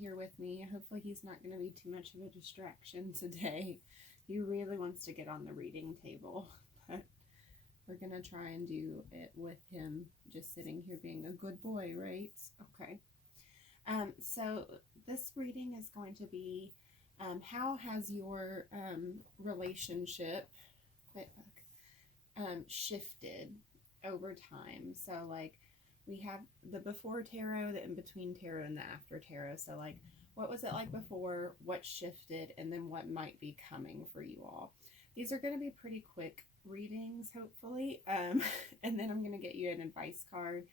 here with me. Hopefully he's not going to be too much of a distraction today. He really wants to get on the reading table, but we're going to try and do it with him just sitting here being a good boy, right? Okay. So this reading is going to be how has your relationship shifted over time? So like we have the before tarot, the in between tarot, and the after tarot. So like what was it like before, what shifted, and then what might be coming for you all. These are going to be pretty quick readings, hopefully. And then I'm going to get you an advice card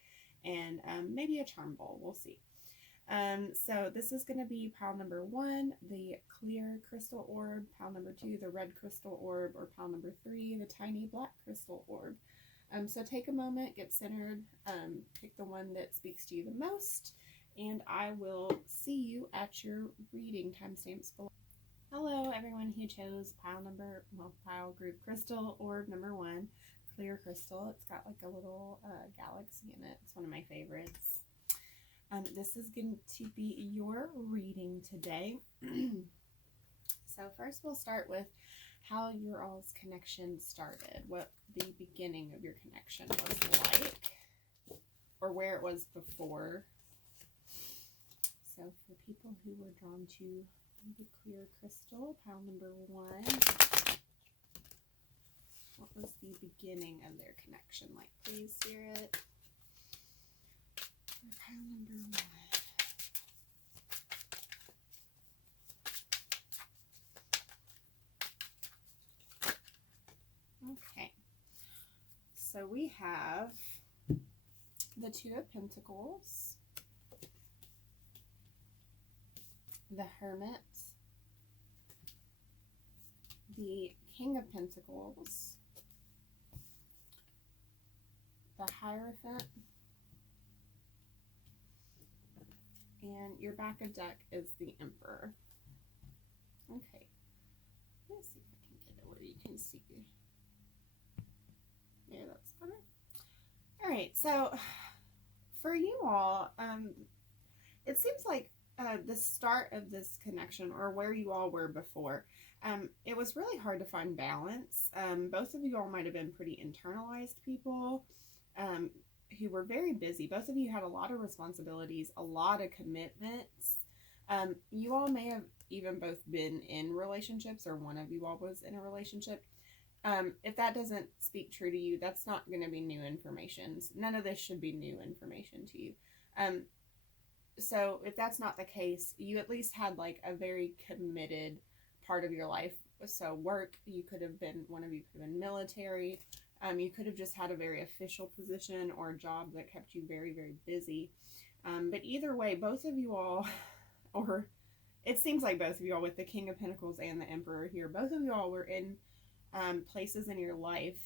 and maybe a charm bowl. We'll see. So this is going to be pile number 1, the clear crystal orb, pile number 2, the red crystal orb, or pile number 3, the tiny black crystal orb. So take a moment, get centered, pick the one that speaks to you the most, and I will see you at your reading timestamps below. Hello, everyone who chose pile group crystal orb number 1, clear crystal. It's got like a little galaxy in it. It's one of my favorites. This is going to be your reading today. So first we'll start with how your all's connection started, what the beginning of your connection was like, or where it was before. So for people who were drawn to the clear crystal, pile number 1, what was the beginning of their connection like? Please hear it. For pile number 1. Okay, so we have the 2 of Pentacles, the Hermit, the King of Pentacles, the Hierophant, and your back of deck is the Emperor. Okay, let's see if I can get it where you can see. There, that's better. All right, so for you all, it seems like the start of this connection, or where you all were before, it was really hard to find balance. Both of you all might have been pretty internalized people who were very busy. Both of you had a lot of responsibilities, a lot of commitments. You all may have even both been in relationships, or one of you all was in a relationship. If that doesn't speak true to you, that's not going to be new information. None of this should be new information to you. So if that's not the case, you at least had like a very committed part of your life. So work, you could have been, one of you could have been military. You could have just had a very official position or a job that kept you very, very busy. But either way, both of you all, or it seems like both of you all with the King of Pentacles and the Emperor here, both of you all were in places in your life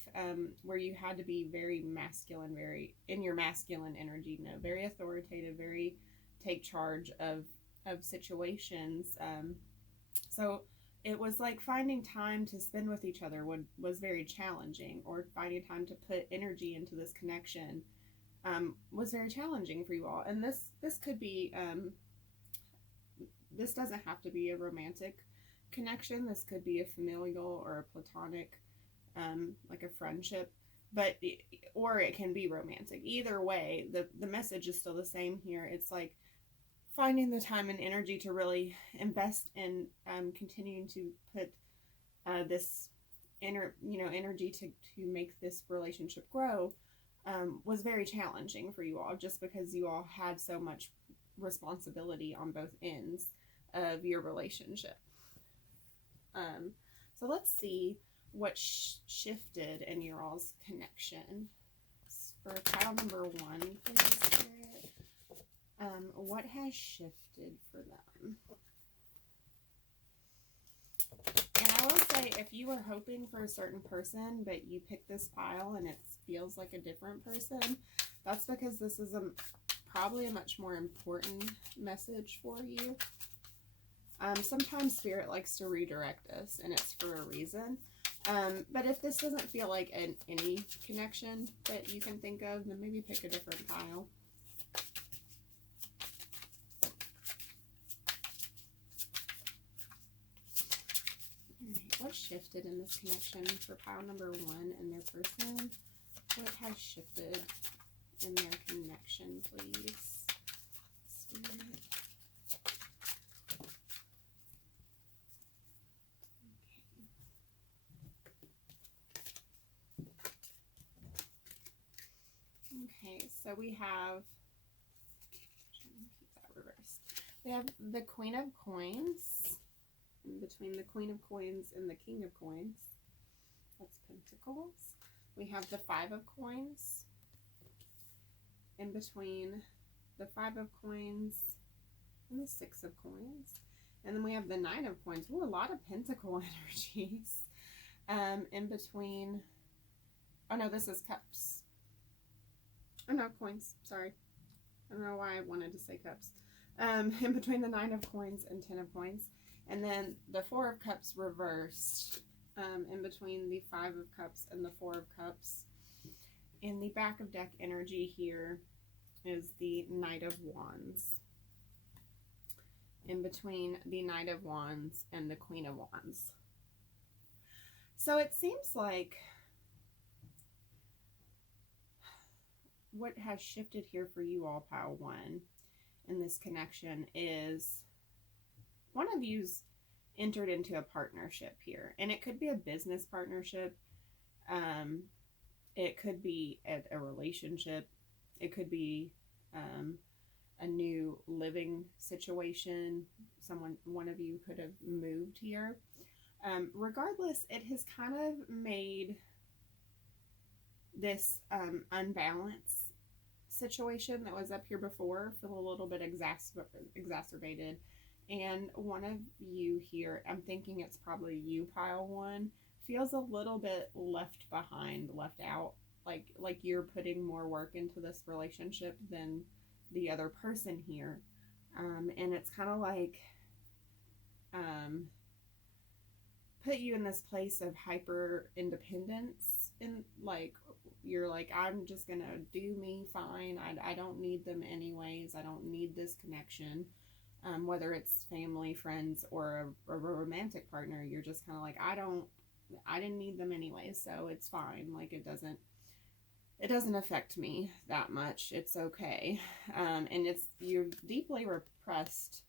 where you had to be very masculine, very in your masculine energy, very authoritative, very take charge of situations. So it was like finding time to spend with each other was very challenging, or finding time to put energy into this connection was very challenging for you all. And this could be, this doesn't have to be a romantic connection. This could be a familial or a platonic, like a friendship, or it can be romantic. Either way, the message is still the same here. It's like finding the time and energy to really invest in continuing to put this energy to make this relationship grow was very challenging for you all, just because you all had so much responsibility on both ends of your relationship. So let's see what shifted in your all's connection. For pile number 1, please, Spirit. What has shifted for them? And I will say, if you were hoping for a certain person, but you picked this pile and it feels like a different person, that's because this is probably a much more important message for you. Sometimes Spirit likes to redirect us, and it's for a reason. But if this doesn't feel like any connection that you can think of, then maybe pick a different pile. has shifted in this connection for pile number 1 and their person? What has shifted in their connection, please? Spirit. Okay, so we have, keep that reversed. We have the Queen of Coins, in between the Queen of Coins and the King of Coins. That's Pentacles. We have the Five of Coins, in between the Five of Coins and the Six of Coins. And then we have the Nine of Coins. Ooh, a lot of Pentacle energies. In between, oh no, this is Cups. Oh no, Coins, sorry. I don't know why I wanted to say Cups. In between the Nine of Coins and Ten of Coins. And then the Four of Cups reversed. In between the Five of Cups and the Four of Cups. In the back of deck energy here is the Knight of Wands. In between the Knight of Wands and the Queen of Wands. So it seems like what has shifted here for you all, pile 1, in this connection is one of you's entered into a partnership here. And it could be a business partnership. It could be a relationship. It could be a new living situation. One of you could have moved here. Regardless, it has kind of made this unbalanced situation that was up here before feel a little bit exacerbated. And one of you here, I'm thinking it's probably you, pile 1, feels a little bit left behind, left out, like you're putting more work into this relationship than the other person here. And it's kind of like put you in this place of hyper independence, and like you're like, I'm just gonna do me fine. I don't need them anyways. I don't need this connection. Whether it's family, friends, or a romantic partner, you're just kind of like, I didn't need them anyways, so it's fine. Like it doesn't affect me that much. It's okay. And you've deeply repressed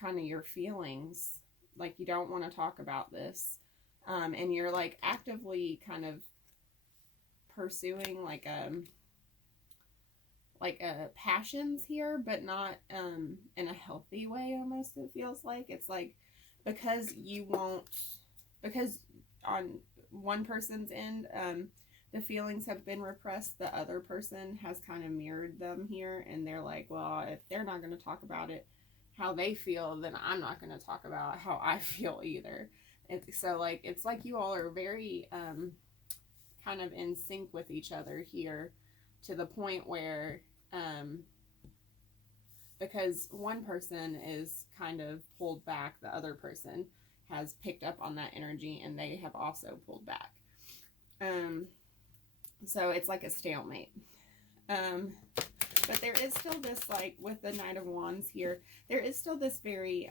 kind of your feelings. Like you don't want to talk about this. And you're like actively kind of pursuing like passions here, but not in a healthy way. Almost, it feels like it's like because on one person's end the feelings have been repressed, the other person has kind of mirrored them here, and they're like, well, if they're not going to talk about it how they feel, then I'm not going to talk about how I feel either. So like it's like you all are very kind of in sync with each other here, to the point where because one person is kind of pulled back, the other person has picked up on that energy and they have also pulled back. So it's like a stalemate. But there is still this, like with the Knight of Wands here, there is still this very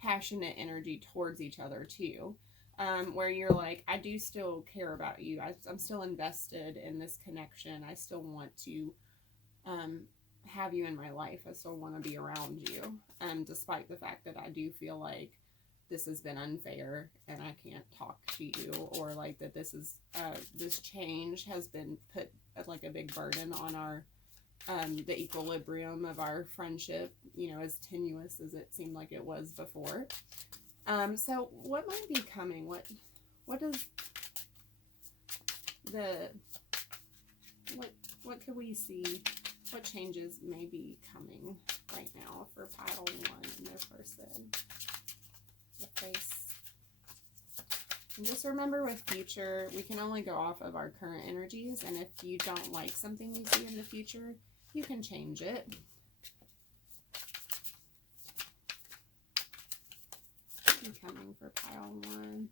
passionate energy towards each other too. Where you're like, I do still care about you. I'm still invested in this connection. I still want to have you in my life. I still want to be around you. Despite the fact that I do feel like this has been unfair and I can't talk to you, or like that this change has been put like a big burden on our the equilibrium of our friendship, as tenuous as it seemed like it was before. So what might be coming? What could we see? What changes may be coming right now for pile 1 and their person? The face. And just remember, with future, we can only go off of our current energies, and if you don't like something you see in the future, you can change it. Coming for pile 1.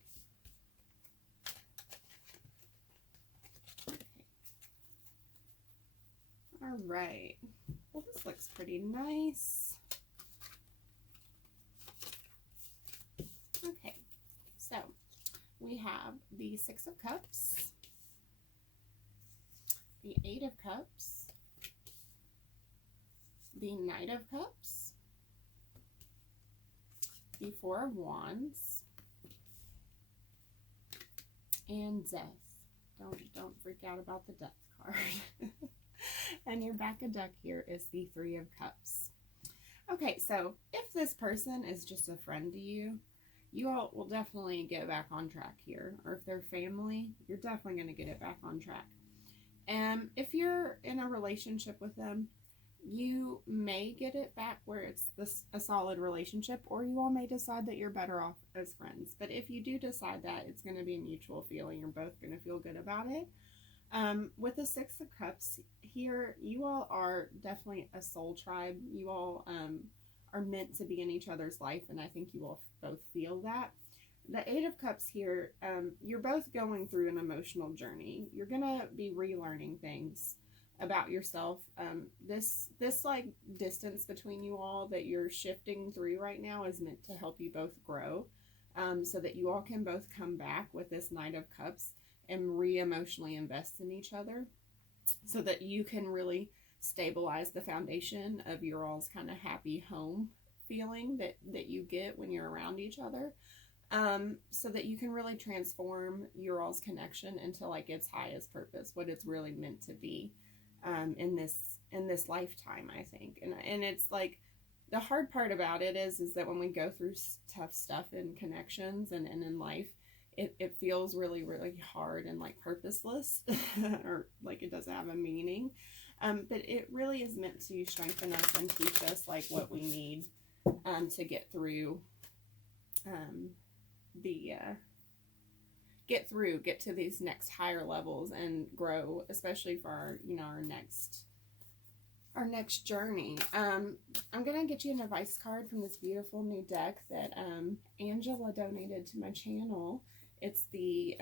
Okay. All right. Well, this looks pretty nice. Okay. So we have the Six of Cups, the Eight of Cups, the Knight of Cups, the Four of Wands, and Death. Don't freak out about the Death card. And your back of deck here is the Three of Cups. Okay, so if this person is just a friend to you, you all will definitely get back on track here. Or if they're family, you're definitely going to get it back on track. And if you're in a relationship with them, you may get it back where it's a solid relationship, or you all may decide that you're better off as friends. But if you do decide that, it's going to be a mutual feeling. You're both going to feel good about it. With the Six of Cups here, you all are definitely a soul tribe. You all are meant to be in each other's life, and I think you all both feel that. The Eight of Cups here, you're both going through an emotional journey. You're going to be relearning things about yourself. This like distance between you all that you're shifting through right now is meant to help you both grow, so that you all can both come back with this Knight of Cups and re-emotionally invest in each other, so that you can really stabilize the foundation of your all's kind of happy home feeling that you get when you're around each other, so that you can really transform your all's connection into like its highest purpose, what it's really meant to be, in this lifetime, I think. And it's like, the hard part about it is that when we go through tough stuff in connections and in life, it feels really, really hard and like purposeless, or like it doesn't have a meaning. But it really is meant to strengthen us and teach us like what we need to get through get to these next higher levels and grow, especially for our next journey. I'm gonna get you an advice card from this beautiful new deck that Angela donated to my channel. It's the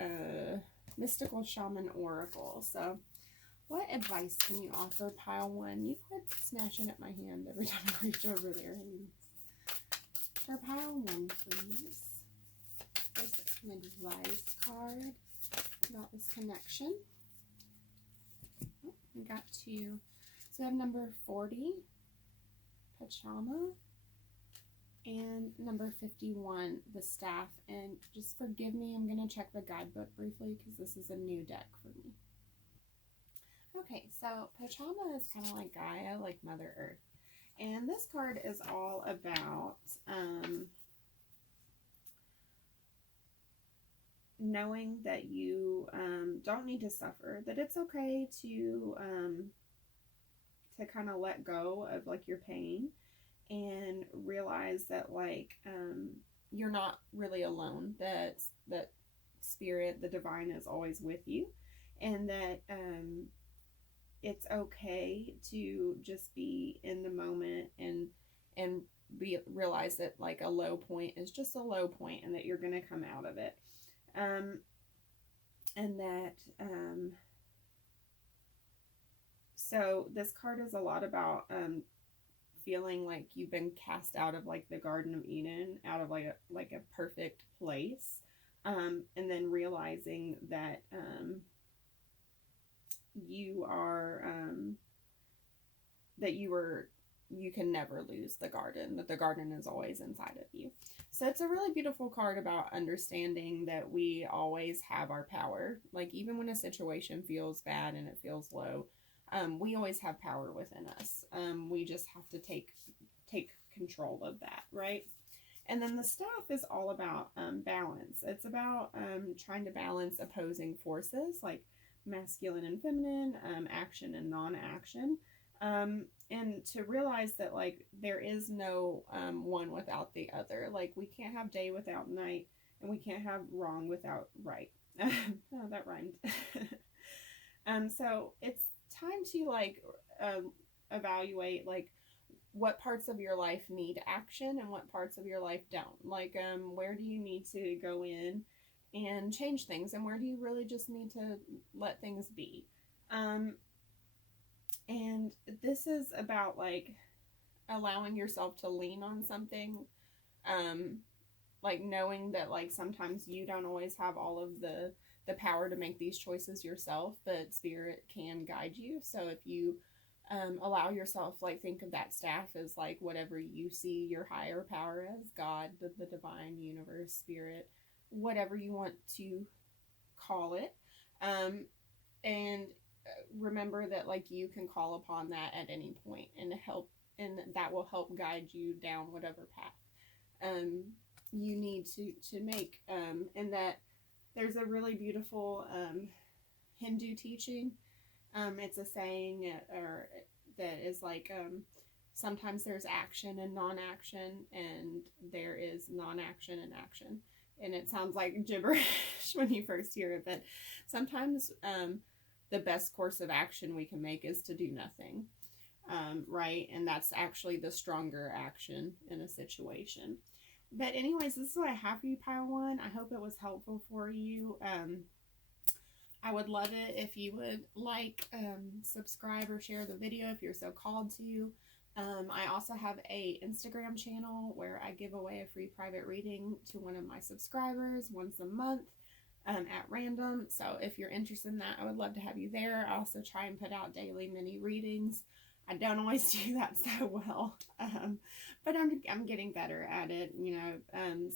Mystical Shaman Oracle. So what advice can you offer, pile one? You quit smashing at my hand every time I reach over there. For pile one, please. This is an advice card about this connection. Oh, we got two. So I have number 40, Pachama, and number 51, the Staff. And just forgive me, I'm going to check the guidebook briefly because this is a new deck for me. Okay, so Pachama is kind of like Gaia, like Mother Earth. And this card is all about knowing that you don't need to suffer, that it's okay to kind of let go of like your pain and realize that like you're not really alone, that spirit, the divine, is always with you, and that it's okay to just be in the moment and realize that like a low point is just a low point, and that you're going to come out of it, and that so this card is a lot about feeling like you've been cast out of like the Garden of Eden, out of like a perfect place, and then realizing that you are you can never lose the garden, that the garden is always inside of you. So it's a really beautiful card about understanding that we always have our power. Like even when a situation feels bad and it feels low, we always have power within us. We just have to take control of that, right? And then the Staff is all about balance. It's about trying to balance opposing forces like masculine and feminine, action and non-action, and to realize that like there is no one without the other. Like we can't have day without night, and we can't have wrong without right. Oh, that rhymed. So it's time to like evaluate like what parts of your life need action and what parts of your life don't. Like where do you need to go in and change things, and where do you really just need to let things be. And this is about like allowing yourself to lean on something like knowing that like sometimes you don't always have all of the power to make these choices yourself, but spirit can guide you. So if you allow yourself, like, think of that staff as like whatever you see your higher power as, God, the divine, universe, spirit, whatever you want to call it. And remember that like you can call upon that at any point and help, and that will help guide you down whatever path you need to make. And that there's a really beautiful Hindu teaching. It's a saying or that is like sometimes there's action and non-action, and there is non-action and action. And it sounds like gibberish when you first hear it, but sometimes the best course of action we can make is to do nothing, right? And that's actually the stronger action in a situation. But anyways, this is what I have for you, Pile 1. I hope it was helpful for you. I would love it if you would like, subscribe, or share the video if you're so called to. I also have a Instagram channel where I give away a free private reading to one of my subscribers once a month at random. So if you're interested in that, I would love to have you there. I also try and put out daily mini readings. I don't always do that so well, but I'm getting better at it, you know.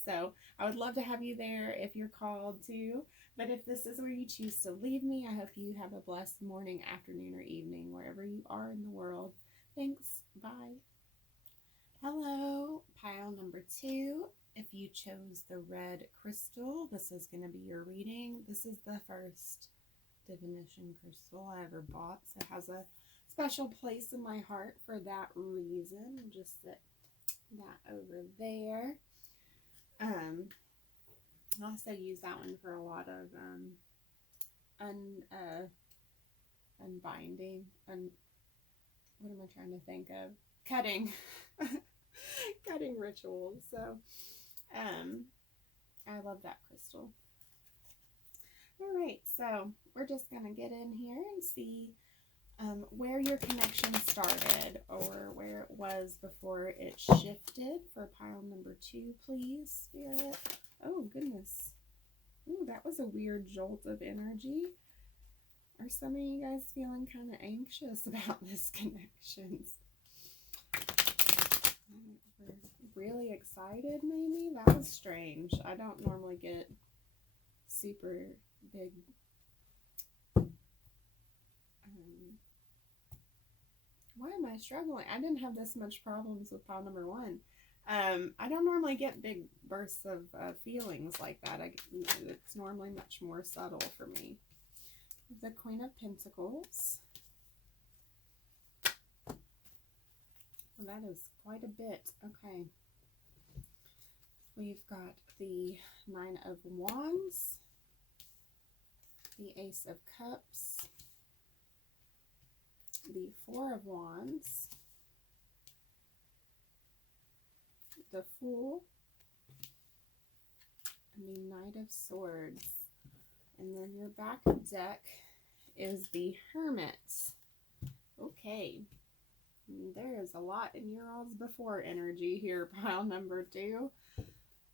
So I would love to have you there if you're called to. But if this is where you choose to leave me, I hope you have a blessed morning, afternoon, or evening, wherever you are in the world. Thanks. Bye. Hello, pile number 2. If you chose the red crystal, this is going to be your reading. This is the first divination crystal I ever bought, so it has a special place in my heart for that reason. I'll just set that over there. I also use that one for a lot of unbinding, what am I trying to think of? Cutting. Cutting rituals. So I love that crystal. Alright, so we're just going to get in here and see where your connection started, or where it was before it shifted. For pile number 2, please, Spirit. Oh, goodness. Ooh, that was a weird jolt of energy. Are some of you guys feeling kind of anxious about this connections? Really excited, maybe? That was strange. I don't normally get super big why am I struggling? I didn't have this much problems with pile number 1. I don't normally get big bursts of feelings like that. It's normally much more subtle for me. The Queen of Pentacles. Well, that is quite a bit. Okay. We've got the 9 of Wands, the Ace of Cups, the 4 of Wands, the Fool, and the Knight of Swords. And then your back deck is the Hermit. Okay. There is a lot in your all's before energy here, pile number 2.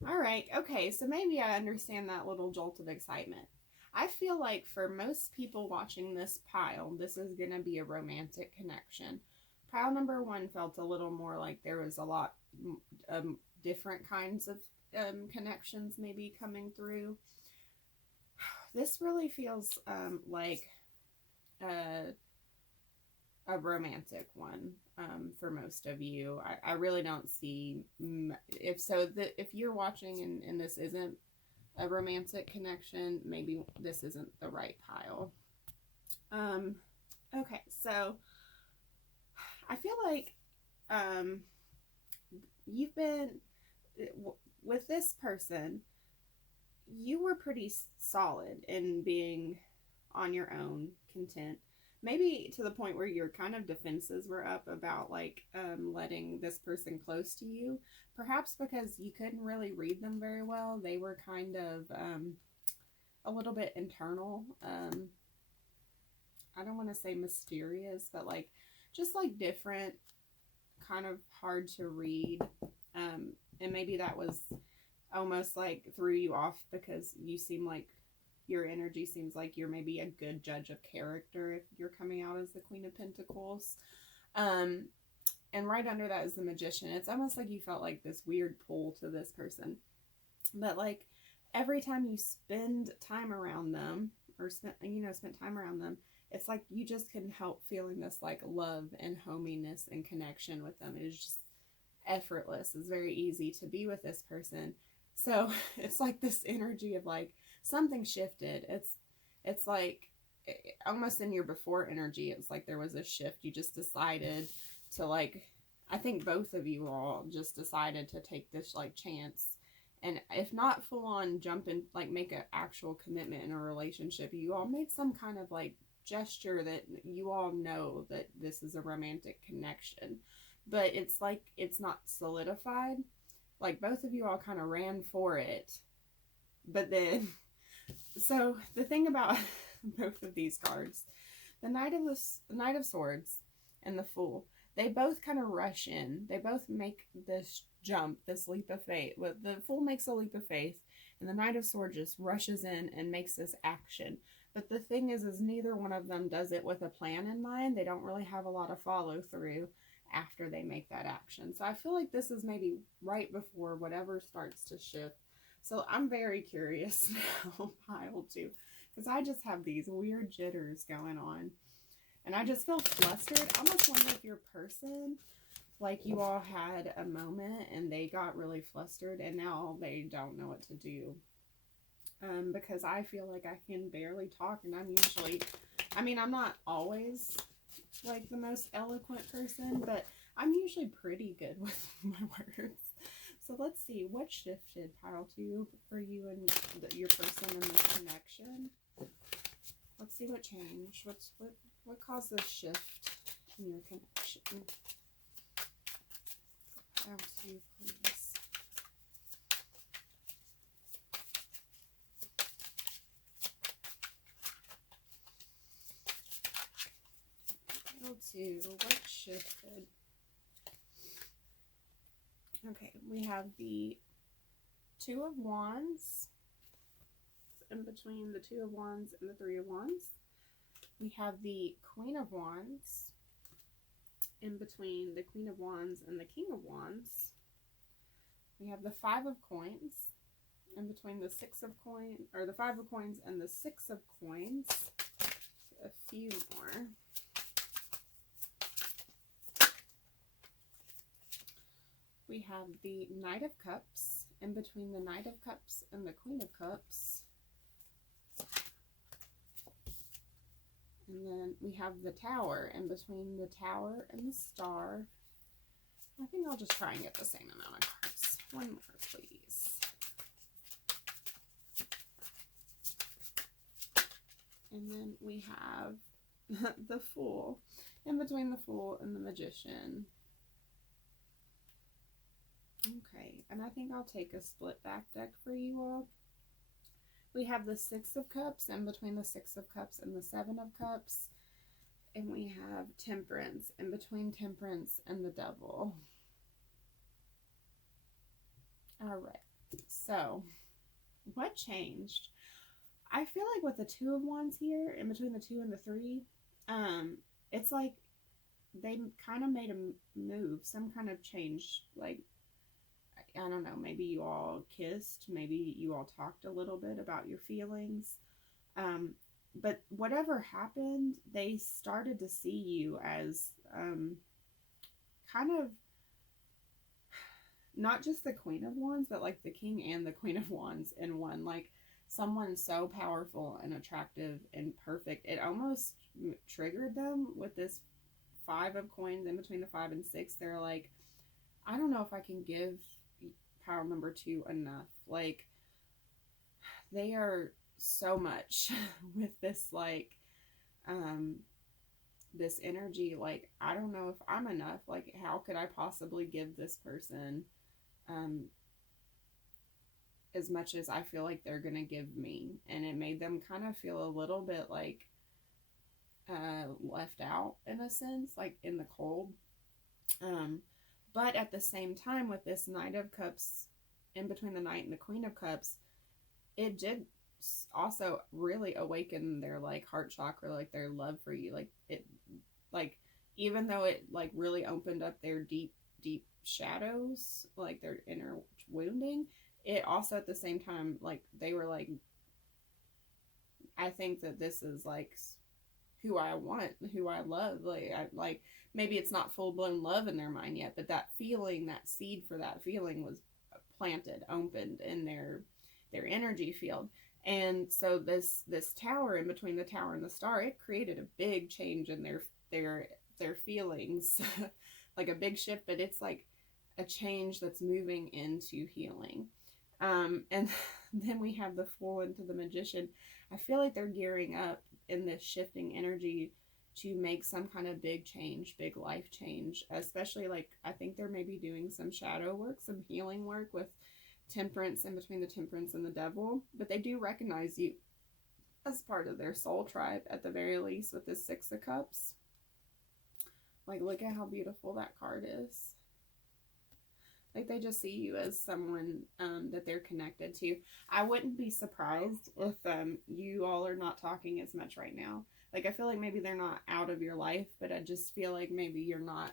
Alright, okay, so maybe I understand that little jolt of excitement. I feel like for most people watching this pile, this is going to be a romantic connection. Pile number 1 felt a little more like there was a lot different kinds of connections maybe coming through. This really feels like a romantic one for most of you. I really don't see, if you're watching and this isn't a romantic connection, maybe this isn't the right pile. Okay, so I feel like you've been with this person, you were pretty solid in being on your own, content, maybe to the point where your kind of defenses were up about like letting this person close to you, perhaps because you couldn't really read them very well. They were kind of a little bit internal. I don't want to say mysterious, but like just like different, kind of hard to read, and maybe that was almost like threw you off because you seem like your energy seems like you're maybe a good judge of character if you're coming out as the Queen of Pentacles. And right under that is the Magician. It's almost like you felt like this weird pull to this person. But like every time you spend time around them or spent time around them, it's like you just couldn't help feeling this like love and hominess and connection with them. It is just effortless. It's very easy to be with this person. So it's like this energy of like something shifted. It's like almost in your before energy. It's like there was a shift. You just decided to like, I think both of you all just decided to take this like chance, and if not full on jump and like make an actual commitment in a relationship, you all made some kind of like gesture that you all know that this is a romantic connection, but it's like it's not solidified. Like both of you all kind of ran for it, but then so the thing about both of these cards, the Knight of Swords and the Fool, they both kind of rush in. They both make this jump, this leap of faith. The Fool makes a leap of faith, and the Knight of Swords just rushes in and makes this action. But the thing is neither one of them does it with a plan in mind. They don't really have a lot of follow through after they make that action. So I feel like this is maybe right before whatever starts to shift. So I'm very curious now, pile two, because I just have these weird jitters going on. And I just feel flustered. I almost wonder if your person, like you all had a moment and they got really flustered and now they don't know what to do. Because I feel like I can barely talk, and I'm usually, I'm not always like the most eloquent person, but I'm usually pretty good with my words. So let's see, what shifted, pile two, for you and your person in this connection? Let's see what changed. What caused this shift in your connection? Pile two, please. Pile two, what shifted? Okay, we have the Two of Wands in between the Two of Wands and the Three of Wands. We have the Queen of Wands in between the Queen of Wands and the King of Wands. We have the Five of Coins in between the Six of Coins, or the Five of Coins and the Six of Coins. A few more. We have the Knight of Cups in between the Knight of Cups and the Queen of Cups. And then we have the Tower in between the Tower and the Star. I think I'll just try and get the same amount of cards. One more, please. And then we have the Fool in between the Fool and the Magician. Okay, and I think I'll take a split back deck for you all. We have the Six of Cups in between the Six of Cups and the Seven of Cups. And we have Temperance in between Temperance and the Devil. Alright, so what changed? I feel like with the Two of Wands here, in between the Two and the Three, it's like they kind of made a move, some kind of change, like, I don't know, maybe you all kissed, maybe you all talked a little bit about your feelings, but whatever happened, they started to see you as kind of not just the Queen of Wands, but like the King and the Queen of Wands in one, like someone so powerful and attractive and perfect. It almost triggered them with this Five of Coins in between the 5 and 6. They're like, I don't know if I can give pile number 2 enough. Like, they are so much with this, like, this energy. Like, I don't know if I'm enough. Like, how could I possibly give this person as much as I feel like they're gonna give me? And it made them kind of feel a little bit like left out in a sense, like in the cold. But at the same time, with this Knight of Cups in between the Knight and the Queen of Cups, it did also really awaken their like heart chakra, like their love for you. Like it, like even though it like really opened up their deep shadows, like their inner wounding, it also at the same time, like they were like, I think that this is like who I want, who I love. Like maybe it's not full blown love in their mind yet, but that feeling, that seed for that feeling was planted, opened in their energy field. And so this tower, in between the tower and the star, it created a big change in their feelings, like a big shift. But it's like a change that's moving into healing. And then we have the Fool into the Magician. I feel like they're gearing up in this shifting energy to make some kind of big change, big life change. Especially like I think they're maybe doing some shadow work, some healing work with Temperance, in between the Temperance and the Devil. But they do recognize you as part of their soul tribe at the very least with the Six of Cups. Like look at how beautiful that card is. Like they just see you as someone that they're connected to. I wouldn't be surprised if you all are not talking as much right now. Like I feel like maybe they're not out of your life, but I just feel like maybe you're not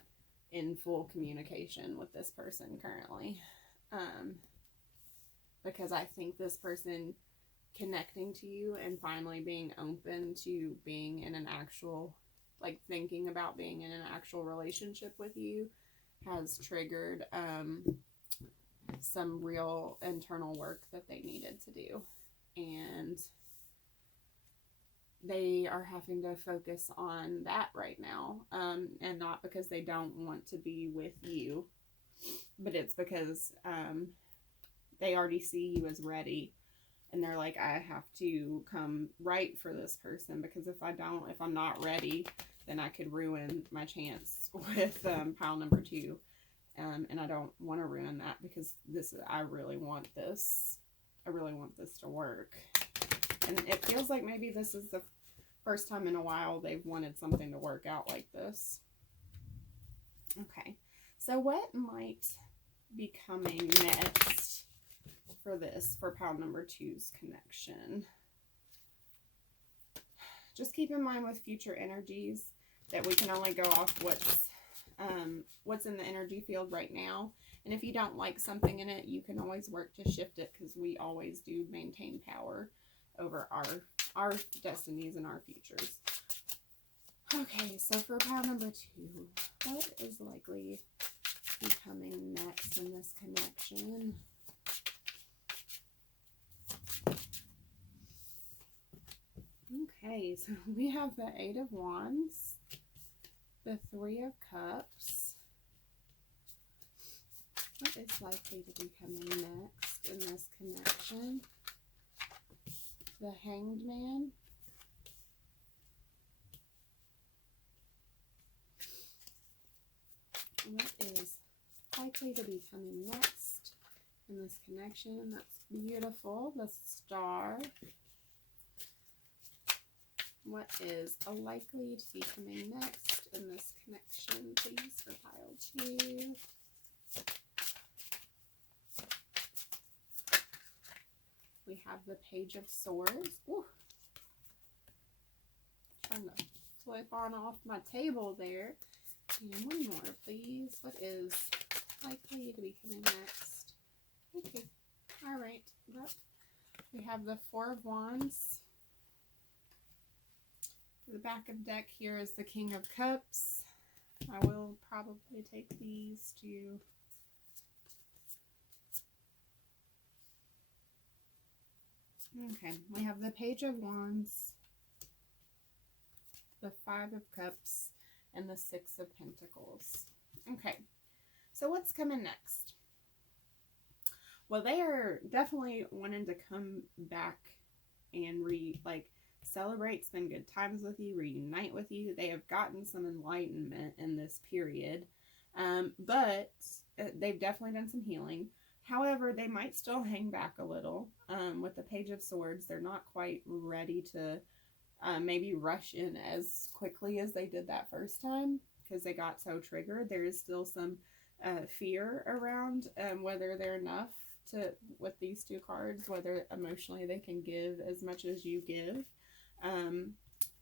in full communication with this person currently. Because I think this person connecting to you and finally being open to being in an actual, like thinking about being in an actual relationship with you has triggered some real internal work that they needed to do. And they are having to focus on that right now. And not because they don't want to be with you, but it's because they already see you as ready. And they're like, I have to come right for this person, because if I'm not ready, then I could ruin my chance with pile number 2. And I don't want to ruin that, because I really want this to work. And it feels like maybe this is the first time in a while they've wanted something to work out like this. Okay, so what might be coming next for pile number 2's connection? Just keep in mind with future energies that we can only go off what's in the energy field right now. And if you don't like something in it, you can always work to shift it, because we always do maintain power over our destinies and our futures. Okay, so for pile number 2, what is likely to be coming next in this connection? Okay, so we have the 8 of Wands, the 3 of Cups. What is likely to be coming next in this connection? The Hanged Man. What is likely to be coming next in this connection? That's beautiful. The Star. What is likely to be coming next in this connection, please, for pile 2? We have the Page of Swords. Ooh. Trying to flip on off my table there. And one more, please. What is likely to be coming next? Okay. All right. Well, we have the 4 of Wands. The back of deck here is the King of Cups. I will probably take these to okay, we have the Page of Wands, the 5 of Cups, and the 6 of Pentacles. Okay, so what's coming next? Well, they are definitely wanting to come back and celebrate, spend good times with you, reunite with you. They have gotten some enlightenment in this period, but they've definitely done some healing. However, they might still hang back a little. With the Page of Swords, they're not quite ready to maybe rush in as quickly as they did that first time, because they got so triggered. There is still some fear around whether they're enough to with these two cards, whether emotionally they can give as much as you give.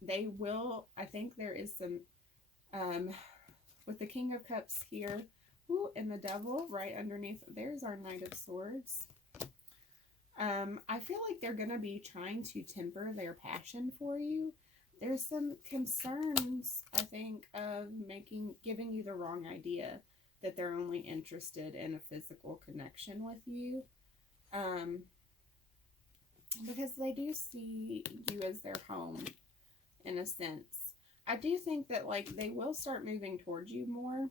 They will, I think there is some, with the King of Cups here, ooh, and the Devil right underneath, there's our Knight of Swords. I feel like they're going to be trying to temper their passion for you. There's some concerns, I think, of giving you the wrong idea that they're only interested in a physical connection with you. Because they do see you as their home, in a sense. I do think that, like, they will start moving towards you more.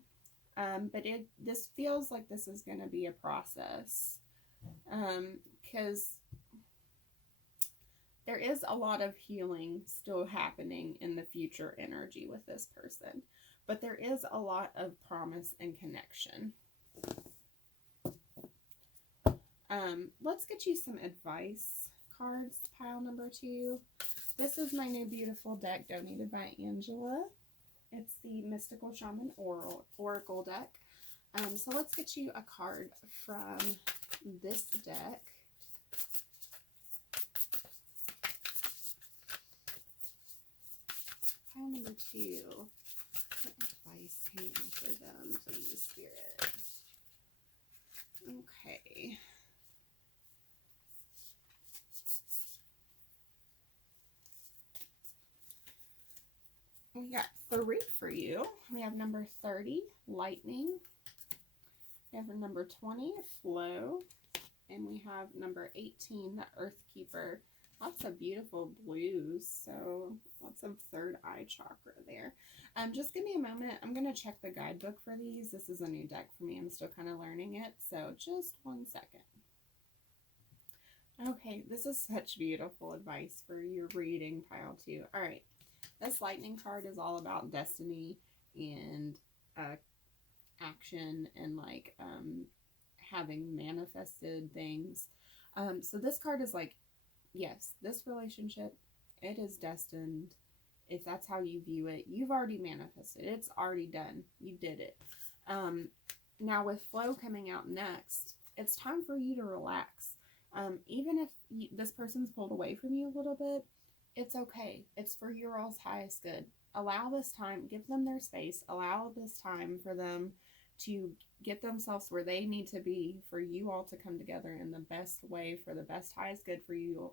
But this feels like this is going to be a process. Because there is a lot of healing still happening in the future energy with this person. But there is a lot of promise and connection. Let's get you some advice cards, pile number 2. This is my new beautiful deck donated by Angela. It's the Mystical Shaman Oracle deck. So let's get you a card from this deck. Pile number 2. What advice can you offer them, please, Spirit? Okay. We got 3 for you. We have number 30, Lightning. We have number 20, Flow. And we have number 18, the Earthkeeper. Lots of beautiful blues. So lots of third eye chakra there. Just give me a moment. I'm going to check the guidebook for these. This is a new deck for me. I'm still kind of learning it. So just 1 second. Okay, this is such beautiful advice for your reading, pile 2. All right. This Lightning card is all about destiny and action and like having manifested things. So this card is like, yes, this relationship, it is destined. If that's how you view it, you've already manifested. It's already done. You did it. Now with Flow coming out next, it's time for you to relax. Even if this person's pulled away from you a little bit, it's okay. It's for your all's highest good. Allow this time, give them their space, allow this time for them to get themselves where they need to be, for you all to come together in the best way, for the best highest good for you.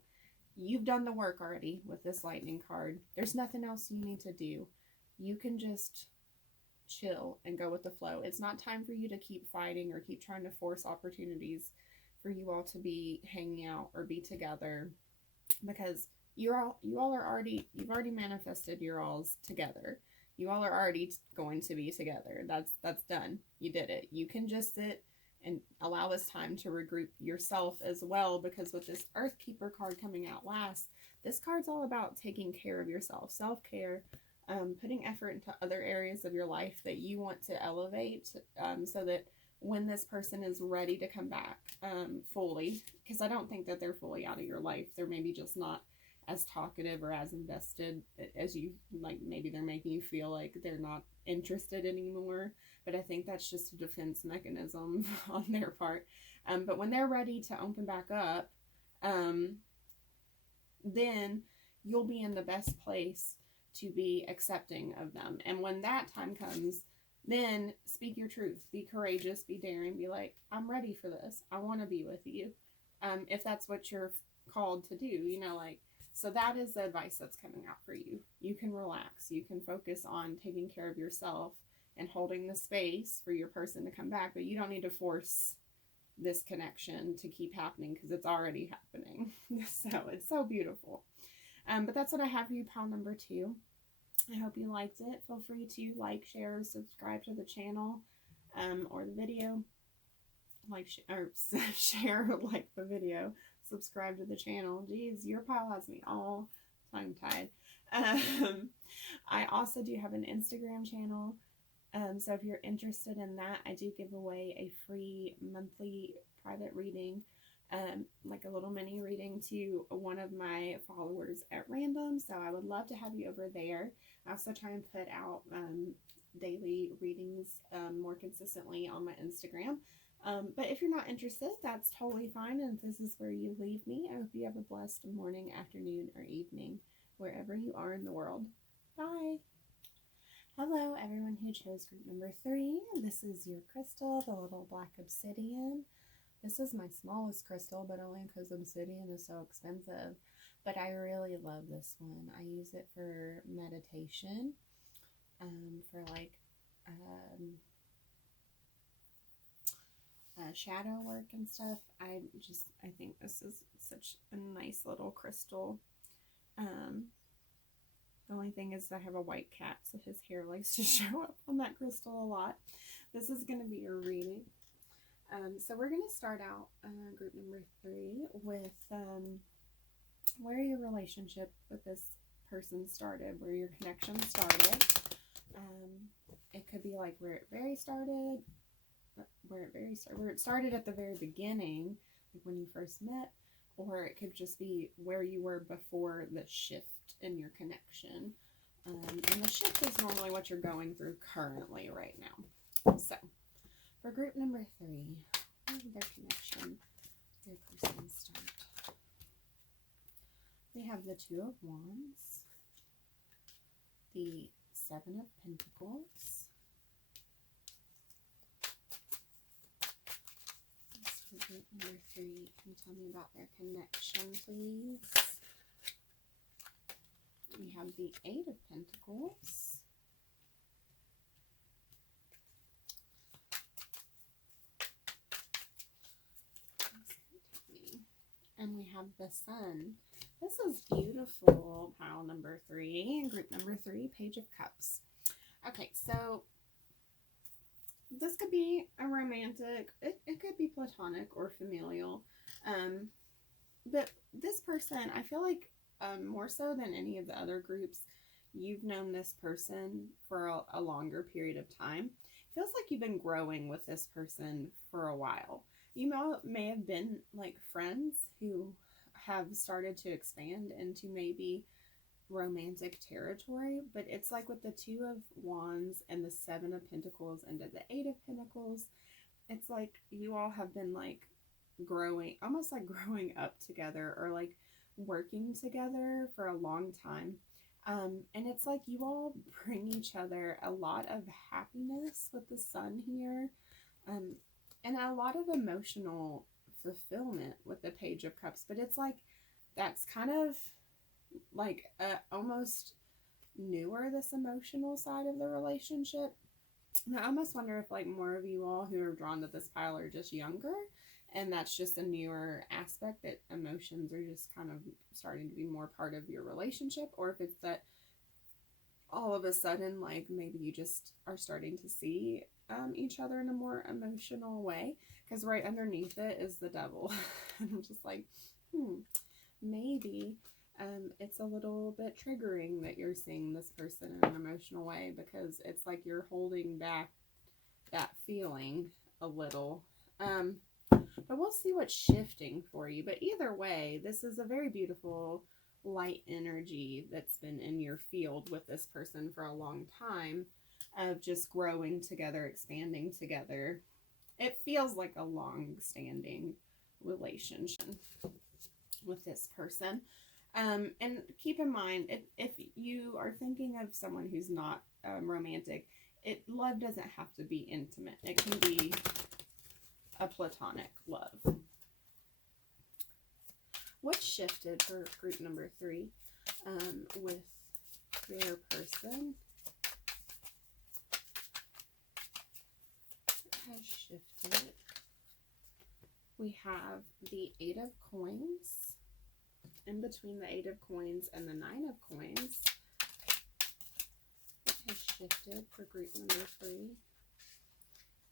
You've done the work already with this Lightning card. There's nothing else you need to do. You can just chill and go with the flow. It's not time for you to keep fighting or keep trying to force opportunities for you all to be hanging out or be together, because you've already manifested your alls together. You all are already going to be together. That's done. You did it. You can just sit and allow this time to regroup yourself as well, because with this Earthkeeper card coming out last, this card's all about taking care of yourself, self-care, putting effort into other areas of your life that you want to elevate, so that when this person is ready to come back fully, because I don't think that they're fully out of your life. They're maybe just not as talkative or as invested as you like. Maybe they're making you feel like they're not interested anymore, but I think that's just a defense mechanism on their part. But when they're ready to open back up, then you'll be in the best place to be accepting of them. And when that time comes, then speak your truth, be courageous, be daring, be like, I'm ready for this. I want to be with you. If that's what you're called to do, you know, like, so that is the advice that's coming out for you. You can relax. You can focus on taking care of yourself and holding the space for your person to come back, but you don't need to force this connection to keep happening, because it's already happening. So it's so beautiful. But that's what I have for you, pile number 2. I hope you liked it. Feel free to like, share, subscribe to the channel, or the video. Like, share, like the video, subscribe to the channel. Geez, your pile has me all tongue-tied. I also do have an Instagram channel. So if you're interested in that, I do give away a free monthly private reading, like a little mini reading to one of my followers at random. So I would love to have you over there. I also try and put out daily readings more consistently on my Instagram. But if you're not interested, that's totally fine. And if this is where you leave me, I hope you have a blessed morning, afternoon, or evening, wherever you are in the world. Bye. Hello, everyone who chose group number 3. This is your crystal, the little black obsidian. This is my smallest crystal, but only because obsidian is so expensive. But I really love this one. I use it for meditation, for like shadow work and stuff. I think this is such a nice little crystal. The only thing is I have a white cat, so his hair likes to show up on that crystal a lot. This is going to be your reading. So we're going to start out group number 3 with where your relationship with this person started, where your connection started. It could be like where it started at the very beginning, like when you first met, or it could just be where you were before the shift in your connection. And the shift is normally what you're going through currently right now. So, for group number 3, where did their connection, their person start? We have the 2 of Wands, the 7 of Pentacles. Group number 3, can you tell me about their connection, please? We have the 8 of Pentacles. And we have the Sun. This is beautiful, pile number 3, group number 3, Page of Cups. Okay, so this could be a romantic, it could be platonic or familial. But this person, I feel like more so than any of the other groups, you've known this person for a longer period of time. It feels like you've been growing with this person for a while. You may have been like friends who have started to expand into maybe romantic territory, but it's like with the 2 of Wands and the 7 of Pentacles and the 8 of Pentacles, it's like you all have been like growing, almost like growing up together, or like working together for a long time. And it's like you all bring each other a lot of happiness with the Sun here, and a lot of emotional fulfillment with the Page of Cups. But it's like that's kind of like almost newer, this emotional side of the relationship. And I almost wonder if like more of you all who are drawn to this pile are just younger, and that's just a newer aspect, that emotions are just kind of starting to be more part of your relationship, or if it's that all of a sudden like maybe you just are starting to see each other in a more emotional way, because right underneath it is the Devil. And I'm just like, maybe it's a little bit triggering that you're seeing this person in an emotional way, because it's like you're holding back that feeling a little. But we'll see what's shifting for you. But either way, this is a very beautiful light energy that's been in your field with this person for a long time, of just growing together, expanding together. It feels like a long-standing relationship with this person. And keep in mind, if you are thinking of someone who's not romantic, love doesn't have to be intimate. It can be a platonic love. What shifted for group number 3 with your person? What has shifted? We have the 8 of Coins. In between the 8 of Coins and the 9 of Coins, what has shifted for group number 3?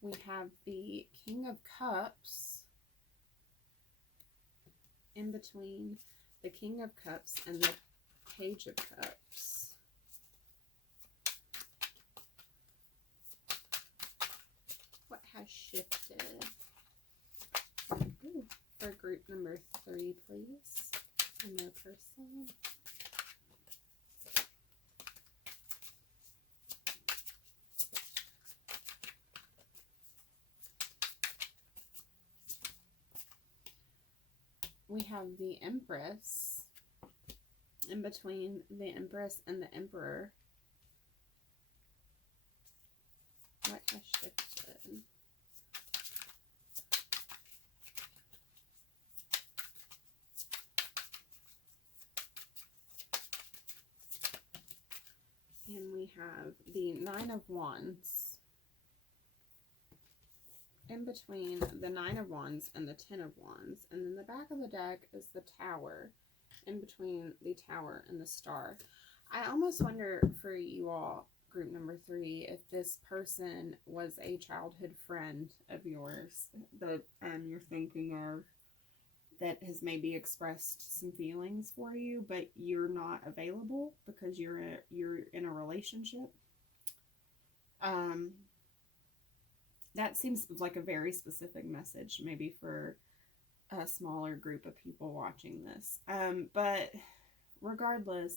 We have the King of Cups in between the King of Cups and the Page of Cups. What has shifted? For group number 3, please, and their person. we have the Empress in between the Empress and the Emperor. What has shifted? And we have the Nine of Wands in between the Nine of Wands and the Ten of Wands. And then the back of the deck is the Tower in between the Tower and the Star. I almost wonder for you all, group number 3, if this person was a childhood friend of yours that you're thinking of, that has maybe expressed some feelings for you, but you're not available because you're in a relationship. That seems like a very specific message, maybe for a smaller group of people watching this. But regardless,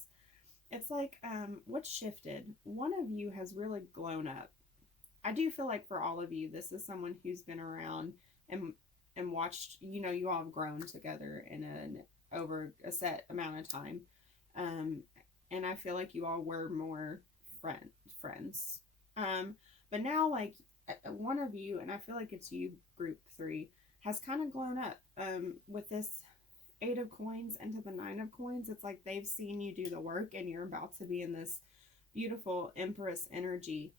it's like, what's shifted? One of you has really grown up. I do feel like for all of you, this is someone who's been around and watched, you all have grown together over a set amount of time. And I feel like you all were more friends. But now, like, one of you, and I feel like it's you, group 3, has kind of grown up with this 8 of Coins into the 9 of Coins. It's like they've seen you do the work and you're about to be in this beautiful Empress energy.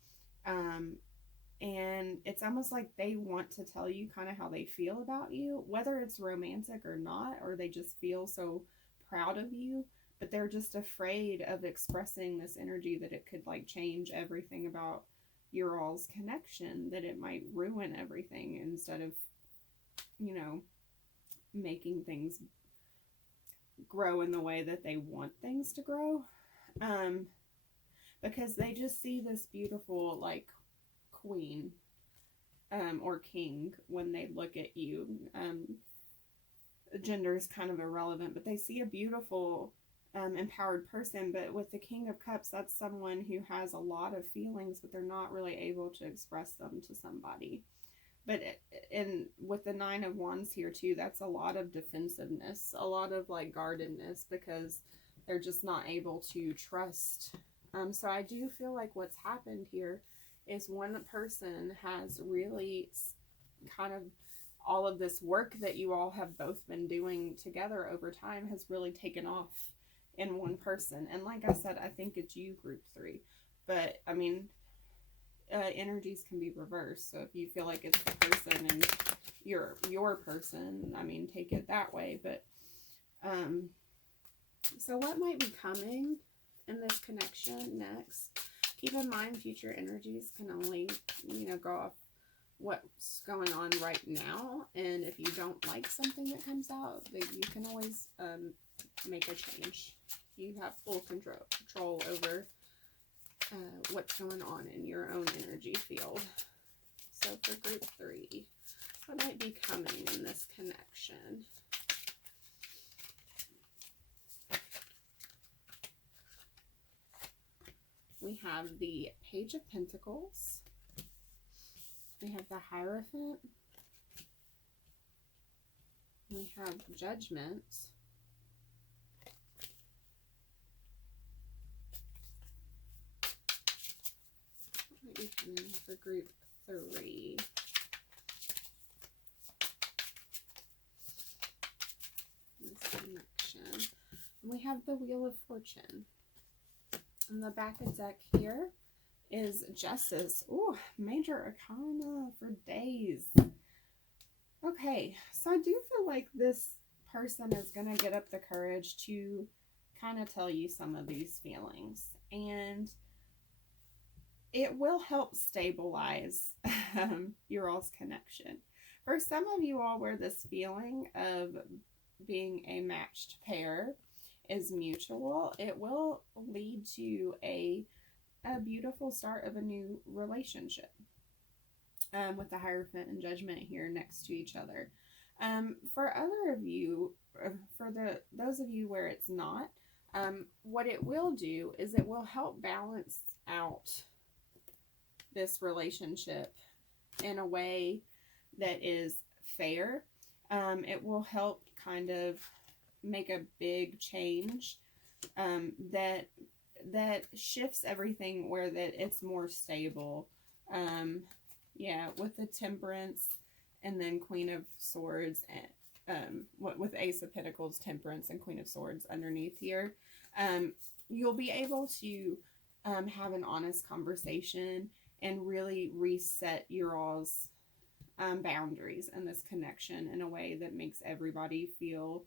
And it's almost like they want to tell you kind of how they feel about you, whether it's romantic or not, or they just feel so proud of you, but they're just afraid of expressing this energy that it could like change everything about your all's connection, that it might ruin everything instead of, making things grow in the way that they want things to grow. Because they just see this beautiful, like, queen or king when they look at you. Gender is kind of irrelevant, but they see a beautiful empowered person. But with the King of Cups, that's someone who has a lot of feelings, but they're not really able to express them to somebody. But with the Nine of Wands here too, that's a lot of defensiveness, a lot of like guardedness, because they're just not able to trust. So I do feel like what's happened here is one person has really kind of, all of this work that you all have both been doing together over time has really taken off in one person. And like I said, I think it's you, group 3. But I mean, energies can be reversed. So if you feel like it's the person and you're your person, I mean, take it that way. But so what might be coming in this connection next? Keep in mind, future energies can only, go off what's going on right now. And if you don't like something that comes out, that you can always make a change. You have full control over what's going on in your own energy field. So for group 3, what might be coming in this connection? We have the Page of Pentacles. We have the Hierophant. We have Judgment. What might be coming for group 3? This connection. And we have the Wheel of Fortune. On the back of the deck here is Justice. Ooh, Major Arcana for days. Okay, so I do feel like this person is going to get up the courage to kind of tell you some of these feelings. And it will help stabilize your all's connection. For some of you all where this feeling of being a matched pair is mutual, it will lead to a beautiful start of a new relationship. With the Hierophant and Judgment here next to each other. For other of you, for those of you where it's not, what it will do is it will help balance out this relationship in a way that is fair. It will help kind of make a big change that shifts everything where that it's more stable. Yeah, with the Temperance and then Queen of Swords, and with Ace of Pentacles, Temperance, and Queen of Swords underneath here, you'll be able to have an honest conversation and really reset your all's boundaries and this connection in a way that makes everybody feel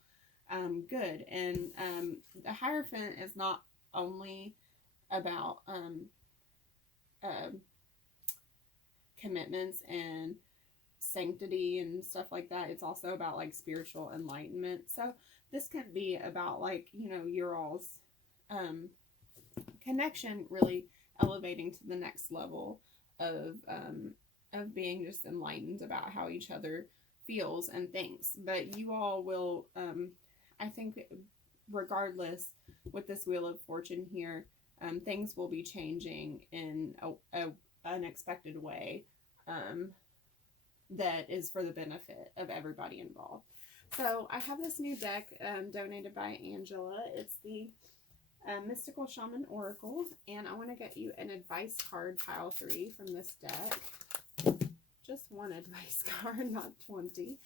good. And the Hierophant is not only about commitments and sanctity and stuff like that. It's also about like spiritual enlightenment. So this could be about like, you know, your all's connection really elevating to the next level of being just enlightened about how each other feels and thinks. But you all will, I think, regardless, with this Wheel of Fortune here, things will be changing in a unexpected way that is for the benefit of everybody involved. So I have this new deck donated by Angela. It's the Mystical Shaman Oracle, and I want to get you an advice card, pile 3, from this deck. Just one advice card, not 20.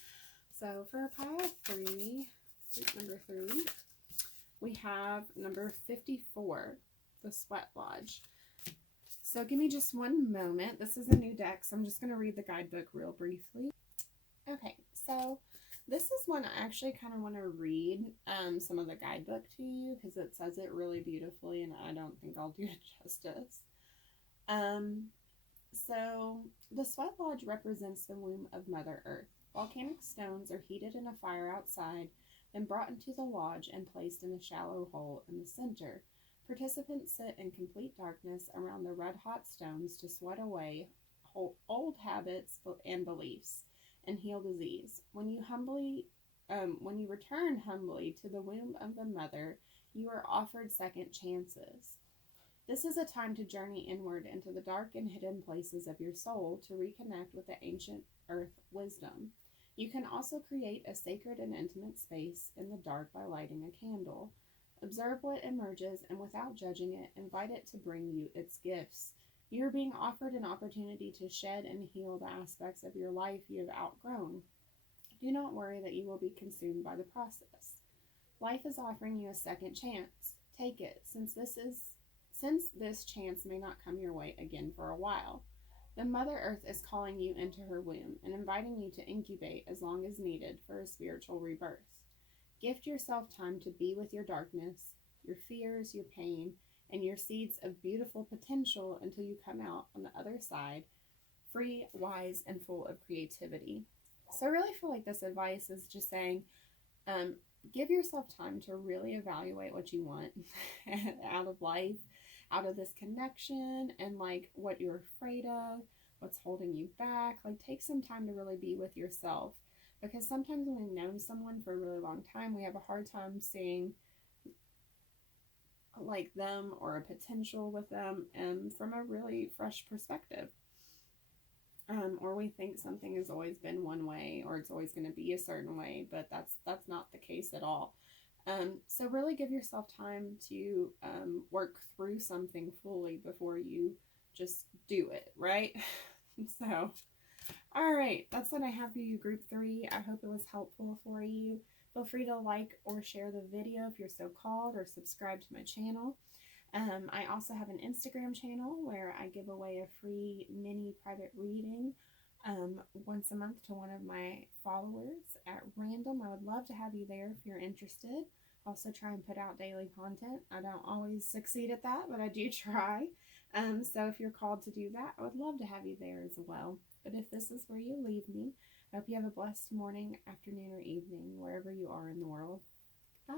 So for pile 3, number 3, we have number 54, the Sweat Lodge. So give me just one moment. This is a new deck, so I'm just going to read the guidebook real briefly. Okay, so this is one I actually kind of want to read some of the guidebook to you because it says it really beautifully, and I don't think I'll do it justice. So the Sweat Lodge represents the womb of Mother Earth. Volcanic stones are heated in a fire outside, then brought into the lodge and placed in a shallow hole in the center. Participants sit in complete darkness around the red-hot stones to sweat away old habits and beliefs and heal disease. When you return humbly to the womb of the mother, you are offered second chances. This is a time to journey inward into the dark and hidden places of your soul to reconnect with the ancient earth wisdom. You can also create a sacred and intimate space in the dark by lighting a candle. Observe what emerges, and without judging it, invite it to bring you its gifts. You are being offered an opportunity to shed and heal the aspects of your life you have outgrown. Do not worry that you will be consumed by the process. Life is offering you a second chance. Take it, since this chance may not come your way again for a while. The Mother Earth is calling you into her womb and inviting you to incubate as long as needed for a spiritual rebirth. Gift yourself time to be with your darkness, your fears, your pain, and your seeds of beautiful potential until you come out on the other side, free, wise, and full of creativity. So I really feel like this advice is just saying, give yourself time to really evaluate what you want out of life, out of this connection, and like what you're afraid of, what's holding you back. Like, take some time to really be with yourself. Because sometimes when we've known someone for a really long time, we have a hard time seeing like them or a potential with them and from a really fresh perspective. Or we think something has always been one way or it's always going to be a certain way, but that's not the case at all. So really give yourself time to work through something fully before you just do it, right? So... all right, that's what I have for you, Group 3. I hope it was helpful for you. Feel free to like or share the video if you're so called, or subscribe to my channel. I also have an Instagram channel where I give away a free mini private reading once a month to one of my followers at random. I would love to have you there if you're interested. Also try and put out daily content. I don't always succeed at that, but I do try. So if you're called to do that, I would love to have you there as well. But if this is where you leave me, I hope you have a blessed morning, afternoon, or evening, wherever you are in the world. Bye.